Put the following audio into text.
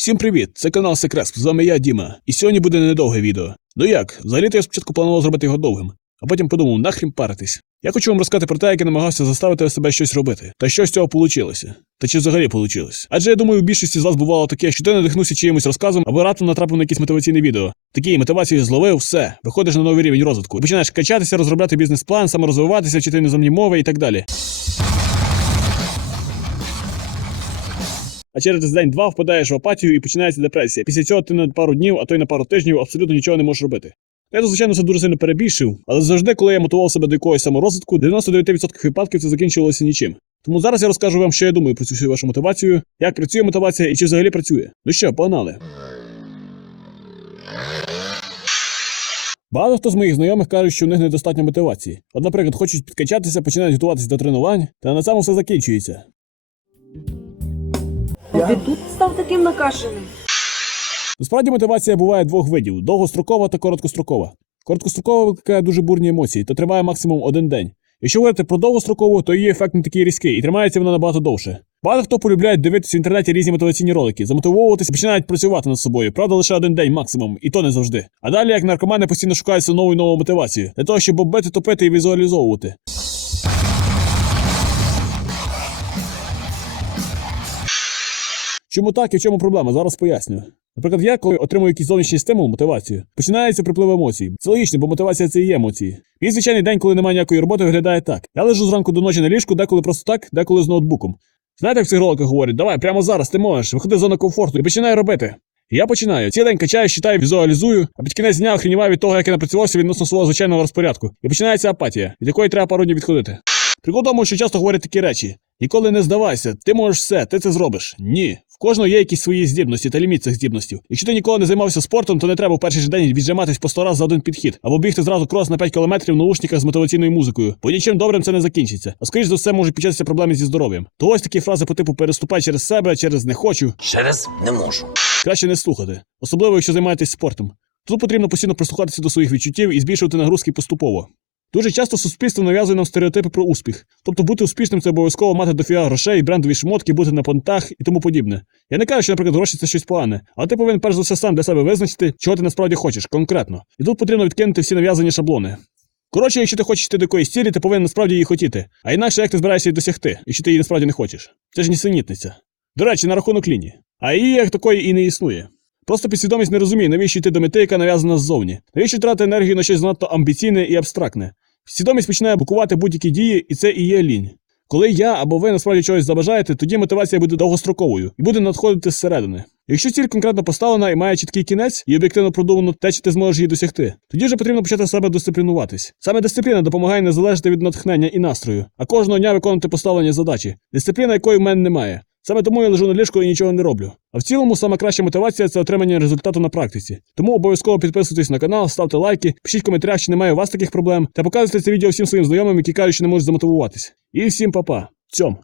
Всім привіт! Це канал Секресп, з вами я, Діма. І сьогодні буде недовге відео. Ну як, взагалі-то я спочатку планував зробити його довгим, а потім подумав, нахрін паритись. Я хочу вам розказати про те, як я намагався заставити себе щось робити. Та що з цього вийшло? Та чи взагалі вийшло? Адже я думаю, у більшості з вас бувало таке, що ти надихнувся чиїмось розказом або раптом натрапив на якесь мотиваційне відео. Такі мотивації зловив, все, виходиш на новий рівень розвитку. І починаєш качатися, розробляти бізнес-план, саморозвиватися, вчити іноземні мови і так далі. А через день-два впадаєш в апатію і починається депресія. Після цього ти на пару днів, а то й на пару тижнів абсолютно нічого не можеш робити. Я, звичайно, це дуже сильно перебільшив, але завжди, коли я мотивував себе до якогось саморозвитку, 99% випадків це закінчувалося нічим. Тому зараз я розкажу вам, що я думаю про цю всю вашу мотивацію, як працює мотивація і чи взагалі працює. Ну що, погнали. Багато хто з моїх знайомих кажуть, що у них недостатньо мотивації. От, наприклад, хочуть підкачатися, починають готуватися до тренувань, та на цьому все закінчується. Ти тут став таким накашеним? Насправді мотивація буває двох видів: довгострокова та короткострокова. Короткострокова викликає дуже бурні емоції та триває максимум один день. Якщо говорити про довгострокову, то її ефект не такий різкий і тримається вона набагато довше. Багато хто полюбляє дивитися в інтернеті різні мотиваційні ролики, замотивовуватися, починають працювати над собою. Правда, лише один день максимум, і то не завжди. А далі, як наркомани, постійно шукаються нову і нову мотивацію для того, щоб бомбити, топити і візуалізовувати. Чому так і в чому проблема? Зараз поясню. Наприклад, я, коли отримую якийсь зовнішній стимул, мотивацію, починається приплив емоцій. Це логічно, бо мотивація це і є емоції. Мій звичайний день, коли немає ніякої роботи, виглядає так. Я лежу зранку до ночі на ліжку, деколи просто так, деколи з ноутбуком. Знаєте, як в говорять, давай прямо зараз ти можеш, виходи з зони комфорту і починай робити. І я починаю. Цілий день качаю, считаю, візуалізую, а під кінець дня охреніваю від того, як я напрацювався відносно свого звичайного розпорядку. І починається апатія, від якої треба пару днів відходити. Прикол тому, що часто говорять такі речі: ніколи не здавайся, ти можеш все, ти це зробиш. Ні. Кожного є якісь свої здібності та ліміт цих здібностей. Якщо ти ніколи не займався спортом, то не треба в перший же день віджиматись по сто раз за один підхід, або бігти зразу крос на 5 кілометрів в наушниках з мотиваційною музикою, бо нічим добрим це не закінчиться. А скоріш за все можуть початися проблеми зі здоров'ям. То ось такі фрази по типу переступай через себе, через не хочу. Через не можу. Краще не слухати, особливо якщо займаєтесь спортом. Тут потрібно постійно прислухатися до своїх відчуттів і збільшувати нагрузки поступово. Дуже часто суспільство нав'язує нам стереотипи про успіх. Тобто бути успішним це обов'язково мати дофіга грошей, брендові шмотки, бути на понтах і тому подібне. Я не кажу, що, наприклад, гроші це щось погане, але ти повинен перш за все сам для себе визначити, чого ти насправді хочеш, конкретно. І тут потрібно відкинути всі нав'язані шаблони. Коротше, якщо ти хочеш йти до якоїсь цілі, ти повинен насправді її хотіти. А інакше як ти збираєшся її досягти, якщо ти її насправді не хочеш. Це ж нісенітниця. До речі, на рахунок лінії. А її як такої і не існує. Просто підсвідомість не розуміє, навіщо йти до мети, яка нав'язана ззовні. Навіщо тратити енергію на щось занадто амбіційне і абстрактне. Свідомість починає блокувати будь-які дії, і це і є лінь. Коли я або ви насправді чогось забажаєте, тоді мотивація буде довгостроковою і буде надходити зсередини. Якщо ціль конкретно поставлена і має чіткий кінець і об'єктивно продумано те, чи ти зможеш її досягти, тоді вже потрібно почати себе дисциплінуватись. Саме дисципліна допомагає не залежати від натхнення і настрою, а кожного дня виконувати поставлені задачі, дисципліна якої в мене немає. Саме тому я лежу на ліжку і нічого не роблю. А в цілому сама краща мотивація це отримання результату на практиці. Тому обов'язково підписуйтесь на канал, ставте лайки, пишіть в коментарях, чи немає у вас таких проблем, та показуйте це відео всім своїм знайомим, які кажуть, що не можуть замотивуватись. І всім па-па. Цьом.